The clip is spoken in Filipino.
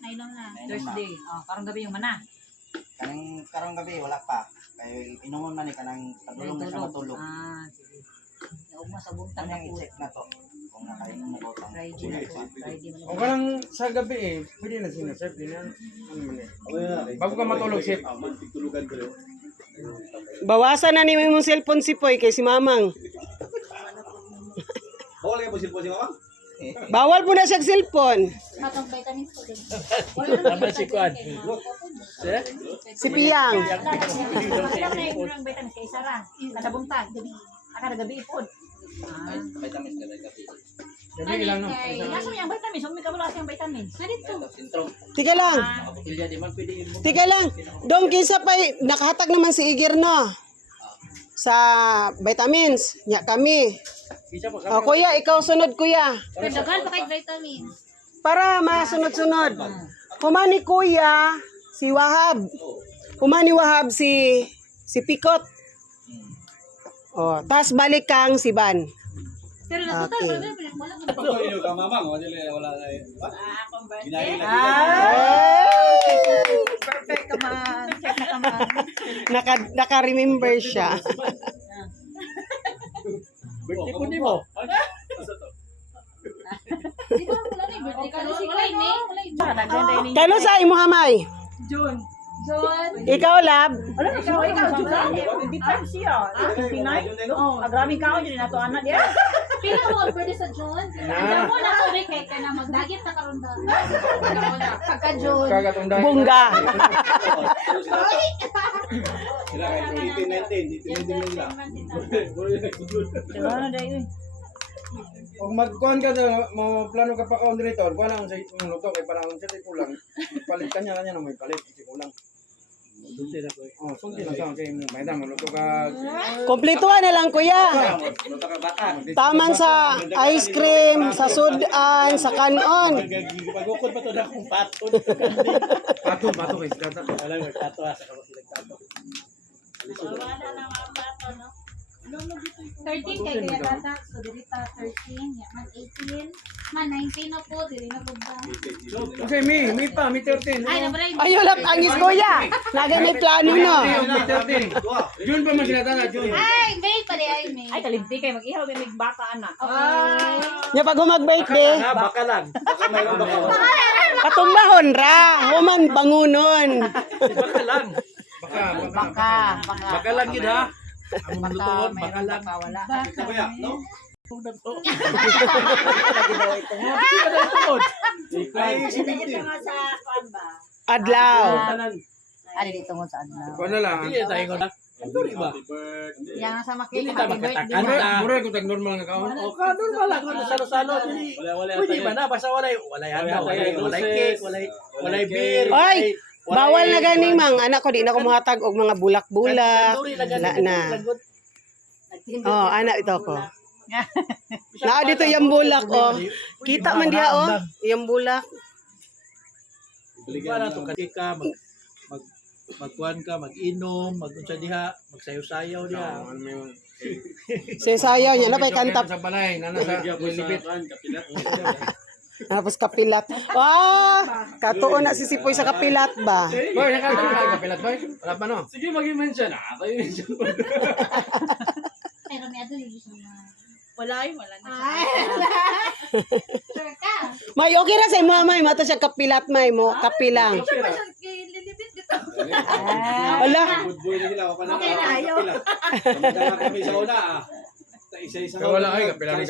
Nainom na. Thursday. Oh, karong gabi yung mana. Karong gabi wala pa. Kay inuman man ni kanang padulong na siya matulog. Ah, sige. Naugma sa buntag Ano na yung po. i-check na to? Kung nakainom na ba ito. Friday na po. Friday man. O kanang sa gabi pwede na sila, sir. Pwede na. Ano man bago ka matulog, sir. Bawasan na ni mo yung cellphone si Poy kay si Mamang. Bawal kayo po silpo si Mama? Bawal po na siya cellphone. Matong vitamins ko din. Tama si Kwan. Si Piyang. Ilang na yung vitamins kay Sara. Kada buntag. Kada gabi po. Ah. Vitamins ka lang gabi. Gabi ilang no? Nasa mo yung vitamins? Huwag may kabula yung vitamins. Ganito. Sintrom. Tika lang. Nakaputilya di man pwede. Tika lang. Dong kinsa pa nakahatag naman si Igir no. Sa vitamins. Nya kami. O kuya, ikaw sunod kuya. Daghan pa kay vitamins. Para masunod-sunod. Humani kuya, si Wahab. Humani Wahab si Pikot. Oh, tas balik kang si Ban. Pero natutal Okay. wala ko. Pag kayo ka Mama, wala na. Ginahil na Perfect ka man. Check na ka man. Naka-remember siya. Birthday po ni mo. Di ba wala ni birthday ka si Koy ni? Kano sa imo hamay? June. John. Ikaw lab. Ikaw, June. Different siya. Pinay. Oh, agraming kaon yun na to anak dia. Pila mo ang birthday sa John? Alam mo na ko kay ka na magdagit na karon da. Pagka John. Kagatong dahil. Bungga. Sila kayo 18-19 nila. Ano dai? Kung magkuhan ka na, mo plano ka pa ka on dito, kuha lang sa itong luto, kay parang siya tayo kulang. Palit ka niya na may palit, kasi kulang. Oh, sulti lang ka, kay may dama, luto ka. Kompletuhan na lang kuya. Luto ka baka. Taman sa ice cream, sa sudan, sa kanon. Pagukod pa to na kung patod. Pato, kay gata. Wala mo tato sa kapatid tato. 13 kay kaya bata. So dirita 13, ya man 18, man 19 na po, dili na po ba? Okay, may 13. Ay, nabray. Ayaw lang tangis kuya. Lagi may plano no. May 13. June pa man sila tanga, June. Ay, May pa di ay May. Ay, kalimti kay mag-ihaw may baka anak. Okay. Nya pag humag-birthday, Baka lang. Baka mayroon baka. patumbahon ra, human bangunon. Baka lang. Baka. Baka lang yun ha. Ang lutuon, baka lang. Baka wala. Ito ba yan? No? Ay, si Binti. Sa kuan ba? Adlaw. Ali dito mo sa adlaw. Kuha na lang. Hindi tayo ko na. Ano rin ba? Yang sa makita Dili ta happy birthday. makatakan. Mura ko tag normal nga kaon. O ka, normal lang. Kung salo-salo. Pwede ba na? Basta walay handa, walay cake, walay beer. Ay, bawal na ganing mang anak ko di na ko mohatag og mga bulak-bulak. Wala na. Oh, anak ito ko. Na dito yung bulak oh. Kita man diha oh, yung bulak. Para to ka magkuhan ka, mag-inom, mag-unsa diha, magsayaw-sayaw diha. Ano mo yung Sayaw niya na pay kanta sa balay, nana sa lilibit. tapos kapilat. Ah, katuon na si Sipoy sa kapilat ba? Boy, nakakita ka kapilat, boy. Wala pa no. Sige, mag-mention na. Kayo mention mo. Pero may adto dili sa Wala na. Ay. Sure ka. May okay ra sa imo may mata siya kapilat may mo kapilang. Lilibit dito. Wala. Good boy na sila. Okay na, ayaw. Kamagana kami sa una. Isa-isa. Wala ay kapilang ni